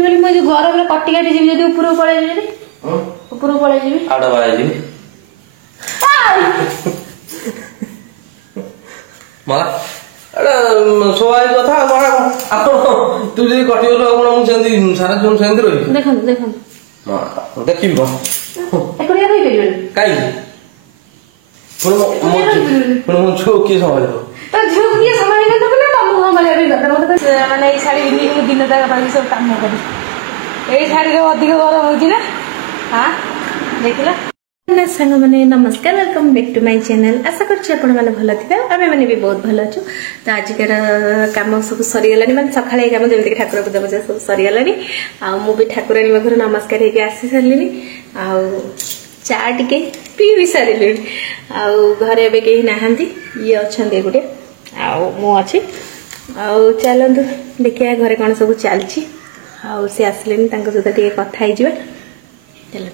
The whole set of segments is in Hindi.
मुझे गरम में कटी काटी जी जब ऊपर पड़े ऊपर पड़े जी आड़ा बाय जी मला अरे स्वाभाविक कथा मला आपण तू जे कटी गलो आपण मु सेंदी सारा जोन सेंदी रही देखन देखन देखिम बा एकड़िया रही परिबे काई पुण मु छो के संभाल तो झियो के संभाल के तो ना तमु संभाल रे दरकार मत माने ए साड़ी बिनी दिन तक बाकी सब काम करी ए साड़ी रे अधिक गरम होजी ना हां देखिला ना संग माने नमस्कार welcome back to my channel आशा करछि आपण माने भलो थिबे आमे माने भी बहुत भलो अछु तो आज के काम सब सरी गलानी माने सखाळे काम जेमति ठाकुर पूजा पूजा सब सरी गलानी आ मु भी ठाकुरानी मगर नमस्कार हे के आसी सरलिनी आ चा टिके पी भी सारिली आ घरे एबे केही नाहंती ये अछंदे गुटे आ मु अछि आ चलंतु देखिया घरे कोन सब चलछि आ से आसलेनी तांको सहित टिके कथा हि जिबा चलो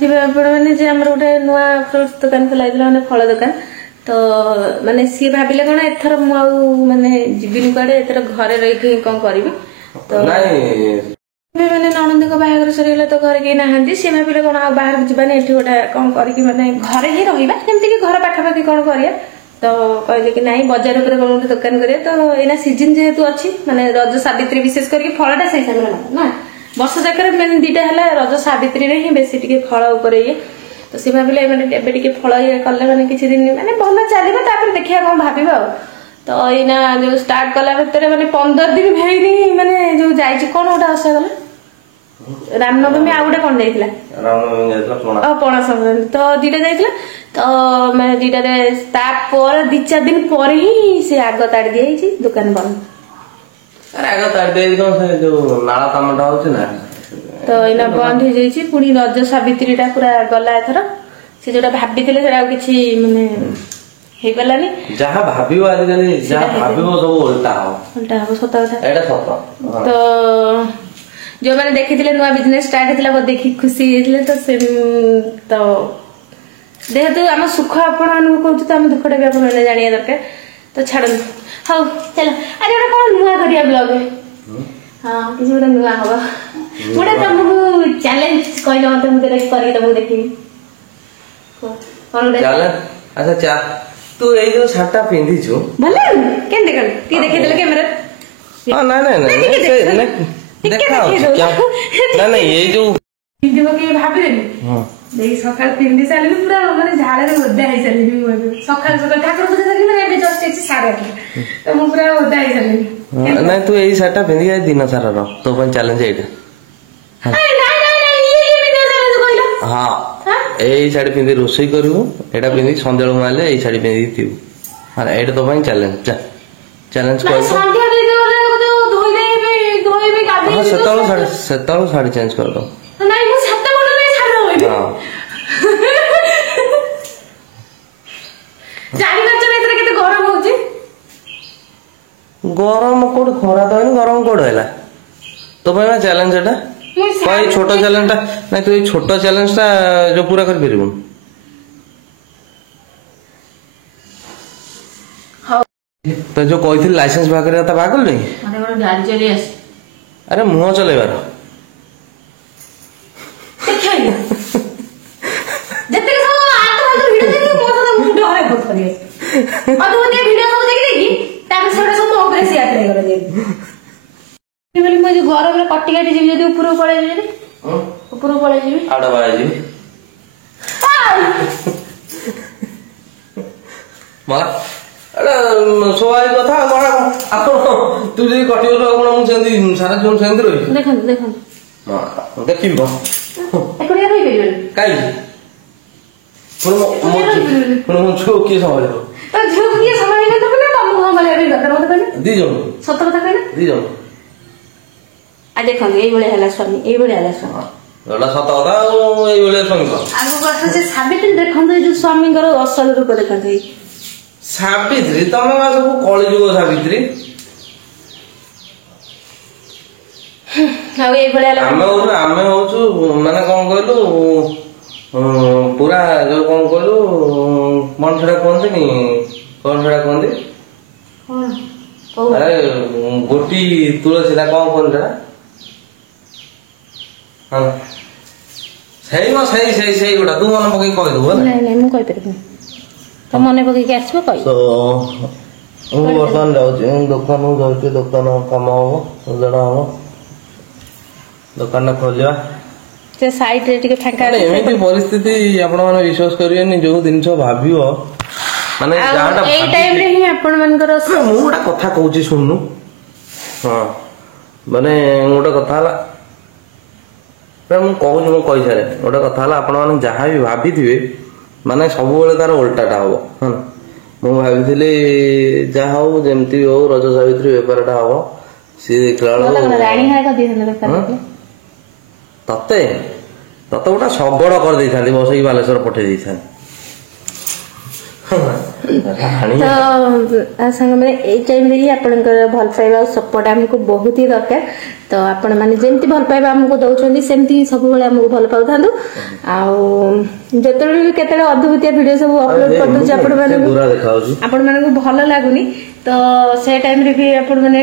मैंने गोटे नुआ फ्रुट्स दुकान खोल मैंने फल दुकान तो माने सी भाविले कौन एथर माने जीवन कड़े एथर घरे रही कौन करी तो मैंने नणंदी को बाहर सरीगला तो घर कहीं नहांती सी भाविले कौन बाहर जावानी एठी गोटे कौन करी माने घरे ही रहिबा जेमति कि घर पाखापाखि कौन करिया तो कहले कि नहीं बाजार ऊपर कौन गोटे दुकान करिया तो एना सीजन जेहेतु अच्छी माने रज सावित्री विशेष करके फलटा से हिसाब ना वर्ष जाक मैंने दीटा है रज सावित्री रे ही बेसी टिके फल ऊपर ये तो सी भाविले मैंने एबे टिके फल ये कले माने किछि दिन माने भल चलिबा तापर देखिया कोन भाबिबा तो एना जो स्टार्ट कला भीतर माने 15 दिन भेइनी माने जो जाईची कोन ओटा आसे गला रामनवमी आ उडे कोन जाईतला रामनवमी जाईतला पणा संक्रांति तो दीटा जाईतला तो माने दीटा रे तापर 2-4 दिन पर ही से आगो ताड़ दियैची दुकान बंद अरे आगे तार दे जो नाला कामटा होछ ना तो इना बंद हो जाईची पुनी रज सावित्री टा पूरा गला एथर से जोटा भाबिथिले सेरा किछि माने हे गलानी जहा भाबियो आज जने जहा भाबियो सब उल्टा हो सत कथा एटा सत तो जो माने देखिथिले नुवा बिजनेस स्टार्ट हेतिला वो देखि खुशी हेतिले तो से तो जेहेतु हम सुख आपण मानू कहू तो हम दुखटा भी आपण माने जानिया दरकार तो छाड़न हाँ चलो अरे गोटे कौन नुआ करिया ब्लॉग हाँ किसी गोटे नुआ हवा गोटे तुमको चैलेंज कहलो मते मु देख करी तुमको देखिबी कौन गोटे चैलेंज अच्छा चा तू ए जो शर्ट पिंदी छु भले केन देखल ती देखे देले कैमरा हां ना ना ना देखाओ क्या ना ना ये जो पिंदी के भाबी देनी हां देई सकाळ पिंदी साली पूरा माने झाड़े रे ओदा हे साली सकाळ सकाळ ठाकुर पूजा करी माने एबे जस्ट एची 8:30 तो मु पूरा ओदा हे साली ना तू एई शर्ट पिंदी जाय दिन सारा रो तो पन चैलेंज एटा अरे नहीं नहीं नहीं ये वीडियो चैलेंज कोइला हां एई साड़ी पिंदी रोसई करबो एटा पिंदी संजळ माले एई साड़ी पिंदी थिबो हां एटा तो पन चैलेंज चैलेंज कर संध्या दे दे जो धोई भी गादी हां सेतालो साड़ी चेंज कर दो नहीं मु सत्ता बोल नहीं छाड़ होई हां जानी बच्चा एतरे केते गरम होची गरम कोड खरा तो गरम कोड हैला तो भाई चैलेंज एटा कोई छोटा चैलेंज ता नहीं तो ये छोटा चैलेंज ता जो पूरा कर परबो हां तो जो कोइथि लाइसेंस बाकर ता बागल नहीं माने मोर गाड़ी चली आस अरे मुंह चलेबार देखै जते सब आत वीडियो देखि मो तो मुंड हरे बहुत करी और तो वीडियो सब देखि देखि तामे सेटा सब ओपरे शेयर करे गले बोली मुझे गरम में कटी काटी जी जब ऊपर पड़े ऊपर पड़े जी आड़ा बाय जी मला अरे स्वाभाविक कथा मला आपण तू जे कटी गलो आपण मु सेंदी सारा जोन सेंदी रही देखन देखन हां देखिम बा एकड़िया रही परिबे काई पुण मु छो के संभाल तो झियो के संभाल के तो ना तमु संभाल रे दरकार मत कहले दी जण सत कथा कहले दी जण आ देखन एई बळे हला स्वामी एई बळे हला स्वामी एला सत कथा एई बळे स्वामी को आगु वर्ष से साबित्री देखन जो स्वामी कर असल रूप देखन सावित्री तमे मा सब कଳି जुग सावित्री हाउ एई बळे हला आमे होछु माने कोन कहलु पूरा जो कोन कहलु मन छडा कोनथि कोन अरे गोटी तुलसी ला कोन कोन छडा ହଁ ସେଇ ଗୋଟା ତୁ ମନେ ପକେଇ କହିଦେବୁ ହେଲା। ନାଇଁ ମୁଁ କହିପାରିବିନି, ତ ମନେ ପକେଇକି ଆସିବ କହିବ। ମୁଁ ବର୍ତ୍ତମାନ ଯାଉଛି ଦୋକାନକୁ ଯାଉଛି, ଦୋକାନ କାମ ହବ, ସଜଡ଼ା ହବ, ଦୋକାନଟା ଖୋଲିବା। ସେ ସାଇଡରେ ଟିକେ ଫାଙ୍କା ଅଛି। ଏମିତି ପରିସ୍ଥିତି ଆପଣ ମାନେ ବିଶ୍ୱାସ କରିବେନି, ଯୋଉ ଜିନିଷ ଭାବିବ ମାନେ ଏଇ ଟାଇମରେ ହିଁ ଆପଣ ମାନଙ୍କର ମୁଁ ଗୋଟେ କଥା କହୁଛି ଶୁଣୁନୁ। ହଁ ମାନେ ଗୋଟେ କଥା ହେଲା, ମୁଁ କହୁଛି, ମୁଁ କହିସାରେ ଗୋଟେ କଥା ହେଲା, ଆପଣ ମାନେ ଯାହା ବି ଭାବିଥିବେ ମାନେ ସବୁବେଳେ ତାର ଓଲଟାଟା ହବ ହେଲା। ମୁଁ ଭାବିଥିଲି ଯାହା ହଉ ଯେମିତି ହଉ ରଜ ସାବିତ୍ରୀ ବେପାରଟା ହବ, ସିଏ ଦେଖିଲା ବେଳକୁ ତତେ ଗୋଟେ ଶଗଡ଼ କରିଦେଇଥାନ୍ତି, ବସେଇକି ବାଲେଶ୍ୱର ପଠେଇ ଦେଇଥାନ୍ତି। ତ ସାଙ୍ଗମାନେ ଏଇ ଟାଇମରେ ହିଁ ଆପଣଙ୍କର ଭଲ ପାଇବା ଆଉ ସପୋର୍ଟ ଆମକୁ ବହୁତ ହି ଦରକାର। ତ ଆପଣମାନେ ଯେମିତି ଭଲ ପାଇବା ଆମକୁ ଦଉଛନ୍ତି ସେମିତି ସବୁବେଳେ ଆମକୁ ଭଲ ପାଉଥାନ୍ତୁ। ଆଉ ଯେତେବେଳେ ବି କେତେବେଳେ ଅଦ୍ଭୁତିଆ ଭିଡିଓ ସବୁ ଅପଲୋଡ କରିଦଉଛି ଆପଣମାନଙ୍କୁ ଭଲ ଲାଗୁନି, ତ ସେ ଟାଇମରେ ବି ଆପଣମାନେ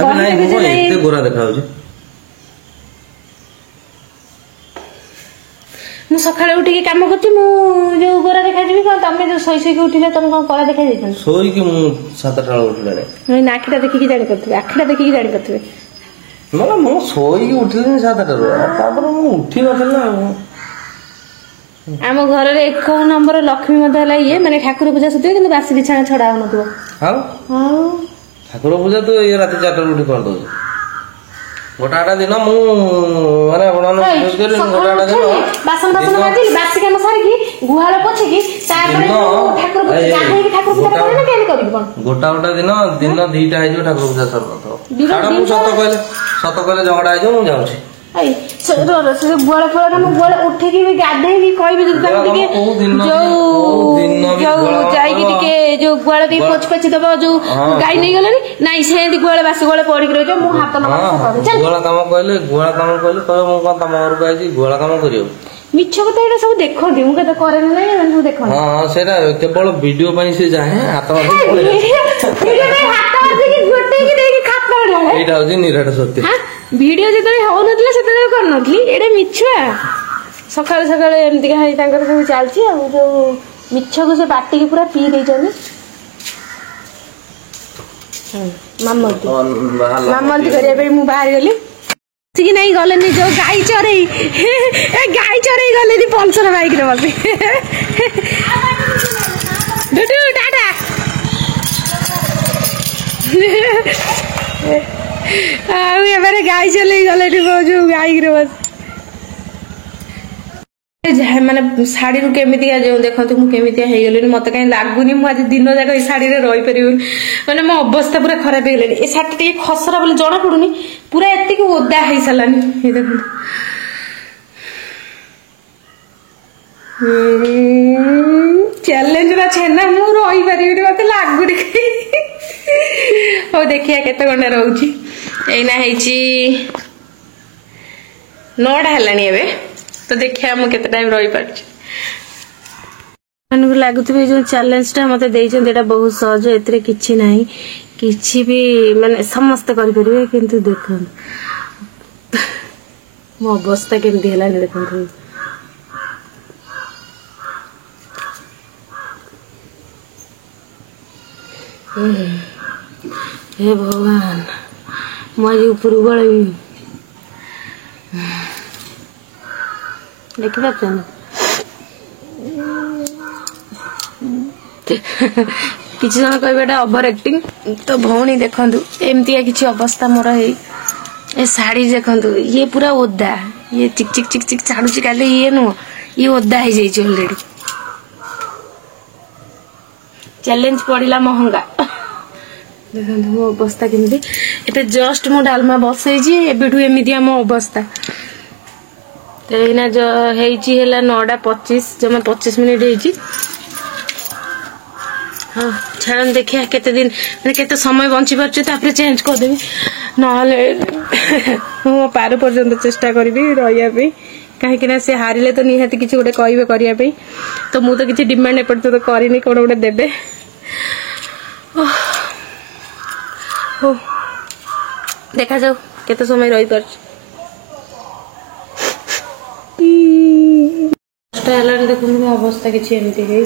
କହିଦେବେ ଯେ ନାଇଁ ଗୋରା ଦେଖାଯାଉଛି। ମୁଁ ସକାଳେ ଉଠିକି କାମ କରୁଛି, ମୁଁ ଯୋଉ ଗୋରା ଦେଖାଯିବି କଣ? ତମେ ଯୋଉ ଶୋଇକି ଉଠିଲେ ତମେ କଣ କଳା ଦେଖାଯାଇଛନ୍ତି? ଶୋଇକି ମୁଁ 7ଟା ବେଳେ ଉଠିଲାଣି। ଆଖିଟା ଦେଖିକି ଜାଣିପାରୁଥିବେ, ଆଖିଟା ଦେଖିକି ଜାଣିପାରୁଥିବେ। ମାନେ ମୁଁ ଶୋଇକି ଉଠିଲିଣି 7ଟାରୁ, ତାପରେ ମୁଁ ଉଠି ନଥିଲି ନା। ଆମ ଘରରେ 1 ନମ୍ବର ଲକ୍ଷ୍ମୀ ମଧ୍ୟ ହେଲା ଇଏ, ମାନେ ଠାକୁର ପୂଜା ସୁଥିବେ କିନ୍ତୁ ବାସି ବିଛାଣା ଛଡା ହଉନଥିବ। ଠାକୁର ପୂଜା ତୁ ଇଏ ରାତି 4ଟାରୁ ଉଠି କରିଦଉଛି। ଗୋଟାଟା ଦିନ ମୁଁ ମାନେ ବାସନ ମାଜିଲି, ବାସି କାମ ସାରିକି ଗୁହାଳ ପୋଛିକି ତାପରେ ଠାକୁର ପୂଜା କରିବି କଣ? ଗୋଟା ଦିନ 2ଟା ହେଇଯିବ ଠାକୁର ପୂଜା ସରିନଥିବ। ସତ କହିଲେ ଝଗଡା ହେଇଯିବ, ମୁଁ ଯାଉଛି। ଗୁହାଳ ଫଳ ମୁଁ ଉଠିକି ଗାଧେଇକି କହିବି ଯଦି ତାକୁ ଟିକେ ଯୋଉ ଯାଇକି ଟିକେ ଯୋଉ ଗୁହାଳ ଟିକେ ପୋଛି ପାଛି ଦବ, ଯୋଉ ଗାଈ ନେଇଗଲେଣି ନାଇଁ ସେମିତି ଗୁହାଳ ବାସି ଗୁହାଳ ପଡିକି ରହିଛ, ମୁଁ ହାତ ଗୁହାଳ କାମ କହିଲେ କହିବ ମୁଁ କଣ ତମ ଘରକୁ ଆଇଛି ଗୁହାଳ କାମ କରିବାକୁ? ମିଛ କଥା ଏଇଟା ସବୁ ଦେଖନ୍ତି, ମୁଁ କେତେ କରେ ନା ନାଇଁ ସବୁ ଦେଖନ୍ତି। ହଁ ସେଇଟା କେବଳ ଭିଡିଓ ପାଇଁ ସେ ଯାଏ, ହାତ ଏଇଟା ହଉଛି ନିରାଟ ସତ୍ୟ। ଭିଡିଓ ଯେତେବେଳେ ହଉନଥିଲା ସେତେବେଳେ କରୁନଥିଲି, ଏଇଟା ମିଛୁଆ। ସକାଳୁ ସକାଳୁ ଏମିତିକା ହେଇ ତାଙ୍କର ସବୁ ଚାଲିଛି, ଆଉ ଯୋଉ ମିଛକୁ ସେ ବାଟିକି ପୁରା ପିଇ ଦେଇଛନ୍ତି। ମାମଲତି କରିବା ପାଇଁ ମୁଁ ବାହାରିଗଲି। କି ନାଇଁ ଗଲେନି ଯୋଉ ଗାଈ ଚରେଇ ଗଲେନି ପଲସର ବାଇକରେ ବସି। ଟାଟା। ଆଉ ଏବାରେ ଗାଈ ଚଲେଇ ଗଲେନି ଯୋଉ ଗାଈରେ ବସି। ମାନେ ଶାଢୀରୁ କେମିତିକା ଯୋଉ ଦେଖନ୍ତୁ ମୁଁ କେମିତିଆ ହେଇଗଲିଣି, ମତେ କାହିଁ ଲାଗୁନି ମୁଁ ଆଜି ଦିନ ଯାକ ଏଇ ଶାଢୀରେ ରହିପାରିବିନି। ମାନେ ମୋ ଅବସ୍ଥା ପୁରା ଖରାପ ହେଇଗଲାଣି। ଏ ଶାଢୀ ଟିକେ ଖସରା ବୋଲି ଜଣା ପଡୁନି, ପୁରା ଏତିକି ଓଦା ହେଇସାରିଲାନି। ଏଇ ଦେଖନ୍ତୁ ଚ୍ୟାଲେଞ୍ଜ ନା ଛେନା, ମୁଁ ରହିପାରିବିନି ମତେ ଲାଗୁନି। ହଉ ଦେଖିବା କେତେ ଘଣ୍ଟା ରହୁଛି। ଏଇନା ହେଇଛି 9ଟା ହେଲାଣି ଏବେ, ତ ଦେଖିବା ମୁଁ କେତେ ଟାଇମ ରହିପାରୁଛି। ମାନଙ୍କୁ ଲାଗୁଥିବ ଏଇ ଯୋଉ ଚ୍ୟାଲେଞ୍ଜଟା ମତେ ଦେଇଛନ୍ତି ଏଇଟା ବହୁତ ସହଜ, ଏଥିରେ କିଛି ନାହିଁ, କିଛି ବି ମାନେ ସମସ୍ତେ କରିପାରିବେ। କିନ୍ତୁ ଦେଖନ୍ତୁ ମୋ ଅବସ୍ଥା କେମିତି ହେଲାଣି ଦେଖନ୍ତୁ। हे भगवान, ମୁଁ ଆଜି ଉପରକୁ ପଳେଇବି। ଦେଖିପାରୁଛନ୍ତି କିଛି ଜଣ କହିବେ ଏଟା ଓଭର ଆକ୍ଟିଂ, ତ ଭଉଣୀ ଦେଖନ୍ତୁ ଏମିତିଆ କିଛି ଅବସ୍ଥା ମୋର ହେଇ। ଏ ଶାଢୀ ଦେଖନ୍ତୁ, ଇଏ ପୁରା ଓଦା, ଇଏ ଚିକ ଚିକ ଚିକ ଚିକ ଛାଡୁଛି, କାଲି ଇଏ ନୁହଁ, ଇଏ ଓଦା ହେଇଯାଇଛି ଅଲରେଡି। ଚ୍ୟାଲେଞ୍ଜ ପଡିଲା ମହଙ୍ଗା। ଦେଖନ୍ତୁ ମୋ ଅବସ୍ଥା କେମିତି। ଏବେ ଜଷ୍ଟ ମୁଁ ଡାଲମା ବସେଇଛି, ଏବେଠୁ ଏମିତିଆ ମୋ ଅବସ୍ଥା। ଏଇନା ହେଇଛି ହେଲା 9:25, ଜମା 25 ମିନିଟ୍ ହେଇଛି। ହଁ ଛାଡ଼ନ୍ତୁ, ଦେଖିବା କେତେ ଦିନ ମାନେ କେତେ ସମୟ ବଞ୍ଚି ପାରୁଛି, ତାପରେ ଚେଞ୍ଜ କରିଦେବି। ନହେଲେ ମୁଁ ମୋ ପାର ପର୍ଯ୍ୟନ୍ତ ଚେଷ୍ଟା କରିବି ରହିବା ପାଇଁ, କାହିଁକି ନା ସେ ହାରିଲେ ତ ନିହାତି କିଛି ଗୋଟେ କହିବେ କରିବା ପାଇଁ। ତ ମୁଁ ତ କିଛି ଡିମାଣ୍ଡ ଏପର୍ଯ୍ୟନ୍ତ କରିନି, କଣ ଗୋଟେ ଦେବେ। ଦେଖାଯାଉ କେତେ ସମୟ ରହିପାରୁଛି। 10টা ହେଲାଣି ଦେଖନ୍ତୁ ମୋ ଅବସ୍ଥା କିଛି ଏମିତି ହେଇ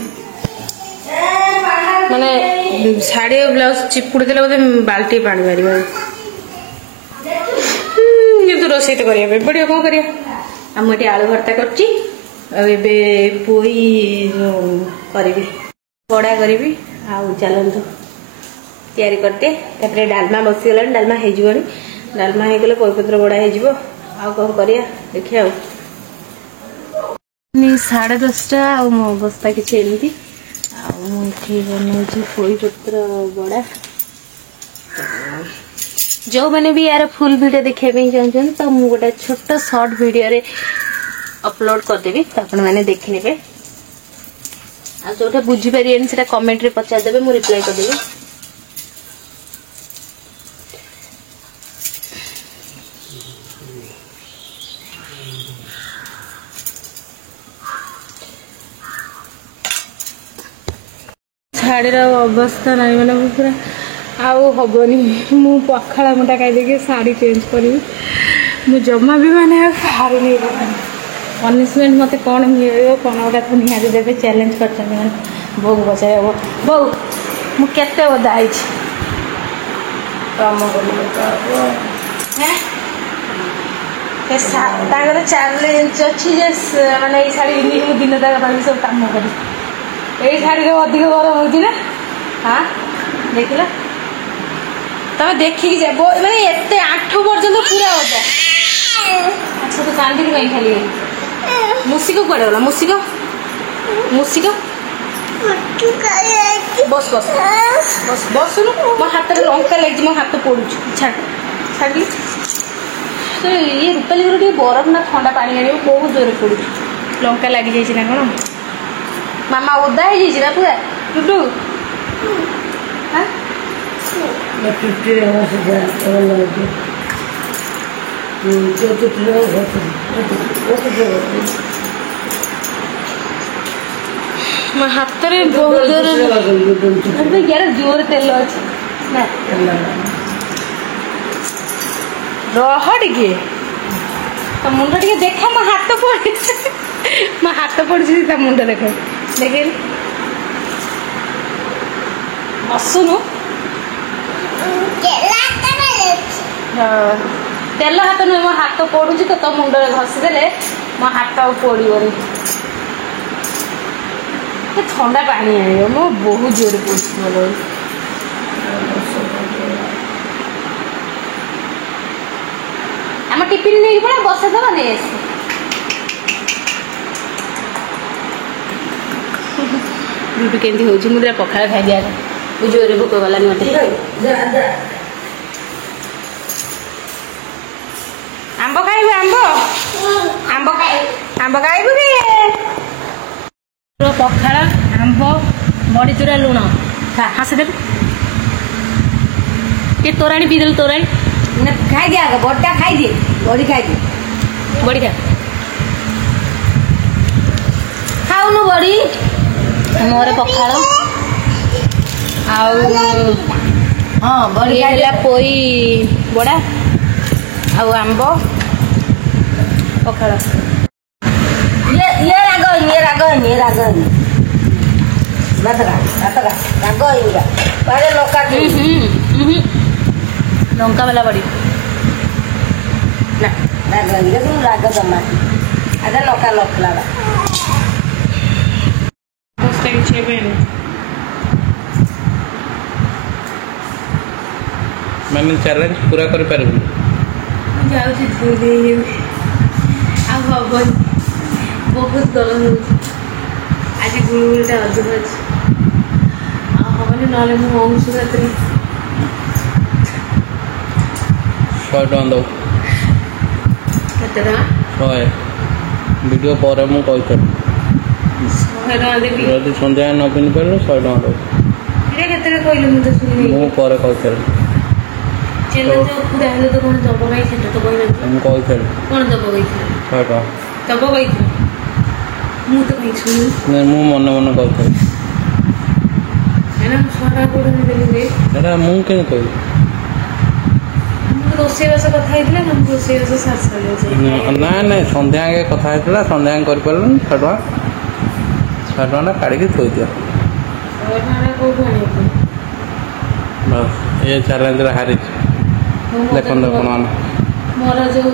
ମାନେ ଶାଢ଼ୀ ଆଉ ବ୍ଲାଉଜ ଚିପୁଡ଼ି ଦେଲେ ବୋଧେ ବାଲ୍ଟି ପାଣି ମାରିବ କିନ୍ତୁ ରୋଷେଇ ତ କରିବା ପାଇଁ ପଡ଼ିବ କ'ଣ କରିବା ଆଉ ମୁଁ ଏଠି ଆଳୁ ଭର୍ତ୍ତା କରିଛି ଆଉ ଏବେ ପୋଇ କରିବି ବଡ଼ା କରିବି ଆଉ ଚାଲନ୍ତୁ ତିଆରି କରିଦିଏ ତାପରେ ଡାଲମା ବସିଗଲାଣି ଡାଲମା ହେଇଯିବଣି ଡାଲମା ହେଇଗଲେ ପୋଇପତ୍ର ବଡ଼ା ହେଇଯିବ ଆଉ କ'ଣ କରିବା ଦେଖିବା ଆଉ 10:30 ଆଉ ମୋ ଅବସ୍ଥା କିଛି ଏମିତି ଆଉ ମୁଁ ଏଠି ବନାଉଛି ପୋଇପତ୍ର ବଡ଼ା ଯେଉଁମାନେ ବି ୟାର ଫୁଲ୍ ଭିଡ଼ିଓ ଦେଖିବା ପାଇଁ ଚାହୁଁଛନ୍ତି ତ ମୁଁ ଗୋଟେ ଛୋଟ ସର୍ଟ ଭିଡ଼ିଓରେ ଅପଲୋଡ଼ କରିଦେବି ତ ଆପଣମାନେ ଦେଖିନେବେ ଆଉ ଯେଉଁଟା ବୁଝିପାରିବେନି ସେଇଟା କମେଣ୍ଟରେ ପଚାରିଦେବେ ମୁଁ ରିପ୍ଲାଏ କରିଦେବି ଶାଢ଼ୀର ଅବସ୍ଥା ନାହିଁ ମାନେ ମୁଁ ପୁରା ଆଉ ହବନି ମୁଁ ପଖାଳ ମୁଠା ଖାଇଦେଇକି ଶାଢ଼ୀ ଚେଞ୍ଜ କରିବି ମୁଁ ଜମା ବି ମାନେ ଆଉ ହାରୁନି ପନିସମେଣ୍ଟ ମୋତେ କ'ଣ ମିଳିବ କ'ଣ ଗୋଟେ ତ ନିହାତି ଦେବେ ଚ୍ୟାଲେଞ୍ଜ କରିଛନ୍ତି ମାନେ ବୋଉକୁ ବସାଇବ ବୋଉ ମୁଁ କେତେ ଓଦା ହେଇଛି କାମ ତାଙ୍କର ଚ୍ୟାଲେଞ୍ଜ ଅଛି ଯେ ମାନେ ଏଇ ଶାଢ଼ୀ ପିନ୍ଧିକି ମୁଁ ଦିନ ଯାକ ରହିବି ସବୁ କାମ କରିବି ଏଇ ଶାଢ଼ୀରେ ଅଧିକ ଗରମ ହେଉଛି ନା ହଁ ଦେଖିଲ ତମେ ଦେଖିକି ଯା ମାନେ ଏତେ ଆଣ୍ଠୁ ପର୍ଯ୍ୟନ୍ତ ପୁରା ଓଦା ଆଚ୍ଛା ତୁ କାନ୍ଦିଲୁ କାହିଁ ଖାଲି ମୁସିକ କୁଆଡ଼େ ଗଲା ମୁସିକ ମୁସିକ ବସ ବସ ବସ ବସୁନୁ ମୋ ହାତରେ ଲଙ୍କା ଲାଗିଛି ମୋ ହାତ ପୋଡ଼ୁଛି ଛାଡ଼ ଛାଡ଼ିଲି ଇଏ ରୂପାଲି ଘର ଟିକେ ବରଫ ନା ଥଣ୍ଡା ପାଣି ଆଣିବ ବହୁତ ଜୋରରେ ପୋଡ଼ୁଛି ଲଙ୍କା ଲାଗିଯାଇଛି ନା କ'ଣ ମାମା ଓଦା ହେଇଯାଇଛି ନା ପୁରା ଟୁଟୁ ମୋ ହାତରେ ବହୁତ ଜୋରରେ ୟାର ଜୋର ତେଲ ଅଛି ନା ରହ ଟିକେ ତା ମୁଣ୍ଡ ଟିକେ ଦେଖା ମୋ ହାତ ପଡ଼ିଛି ମୋ ହାତ ପଡ଼ିଛି ତା ମୁଣ୍ଡ ଦେଖ ଦେଖିଲି ବସୁନୁ ତେଲ ହାତ ନୁହେଁ ମୋ ହାତ ପୋଡ଼ୁଛି ତ ତୋ ମୁଣ୍ଡରେ ଘଷି ଦେଲେ ମୋ ହାତ ଆଉ ପୋଡ଼ିବନି ଥଣ୍ଡା ପାଣି ଆଣିବ ମୋ ବହୁତ ଜୋରରେ ପୋଡ଼ୁଛି ଭଲ ଆମ ଟିଫିନ୍ ନେଇକି ପଳା ବସେଇ ଦେବା ନେଇ ଆସି ରୁଟି କେମିତି ହେଉଛି ମୁଁ ଦିଟା ପଖାଳ ଖାଇଦିଆ ଜୋରରେ ଭୋକ ଗଲାନି ମୋତେ ଆମ୍ବ ଖାଇବୁ ଆମ୍ବ ଆମ୍ବ ଆମ୍ବ ଖାଇବୁ କି ପଖାଳ ଆମ୍ବ ବଡ଼ିଚୁରା ଲୁଣ ହାସ ଦେବୁ ଟିକେ ତୋରାଣି ପିଇଦେଲୁ ତୋରାଣି ଖାଇଦିଏ ଆଗ ବଡ଼ିଟା ଖାଇଦିଏ ବଡ଼ି ଖାଇଦିଏ ବଡ଼ି ଖା ଖାଉନୁ ବଡ଼ି ମୋର ପଖାଳ ଆଉ ହଁ ବଡ଼ି ହେଲା ପୋଇ ବଡ଼ା ଆଉ ଆମ୍ବ ପଖାଳ ये राग लंका वाला बड़ी राग जमा अरे लंका लखला मैंने चैलेंज पूरा कर पारे जाऊँ धीरे बहुत गरम हो आज गुड़गुड़टा अधिक अच्छे हमारे ना अंशुघात 100 टका दो केते टका 100 वीडियो पर मु कहि 100 टका देबी यदि संध्या न पिन पारे 100 टका दो एटा केते कहले मु तो सुनि मु पर कहि चैलेंज पूरा हेले तो कोन दबो भाई सेटा तो कहले मु कहि कोन दबो भाई 100 टका दबो भाई मु तो कहि सुनि नहीं मु मन मन कहि एना छोरा कोड में देली एटा मु के कहि रोषेईबास कथा होता रोषेईबास सार ना ना संध्या कथा होता संध्या कर 100 टका ଟଙ୍କାଟା କାଢ଼ିକି ଥୋଇଦିଅ। 100 ଟଙ୍କା କୋଉଠୁ ଆଣିବି? ବାସ୍ ଏ ଚ୍ୟାଲେଞ୍ଜରେ ହାରିଛି। ଦେଖନ୍ତୁ ଆପଣମାନେ ମୋର ଯୋଉ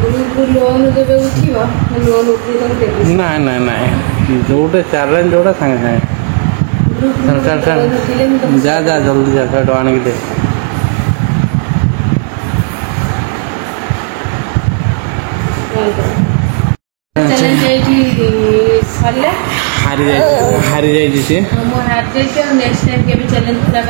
ଗ୍ରୁପ ଲୋନ୍ ଯେବେ ଉଠିବ ଲୋନ୍ ଉଠିଲେ ତାକୁ ଦେବି। ନାଇଁ ନାଇଁ ନାଇଁ ଯୋଉଟା ଚ୍ୟାଲେଞ୍ଜ ଯୋଉଟା ସାଙ୍ଗେ ସାଙ୍ଗେ ଯା ଯା ଜଲ୍ଦି ଯା 100 ଟଙ୍କା ଆଣିକି ଦେ। ଚ୍ୟାଲେଞ୍ଜ ଏଇଠି ସରିଲା। ହାରି ଯାଇଛି ସିଏ। ମୁଁ ହାରି ଯାଇଛି ଆଉ ନେକ୍ସଟ ଟାଇମ୍ କେବେ ଚ୍ୟାଲେଞ୍ଜ ପୂରା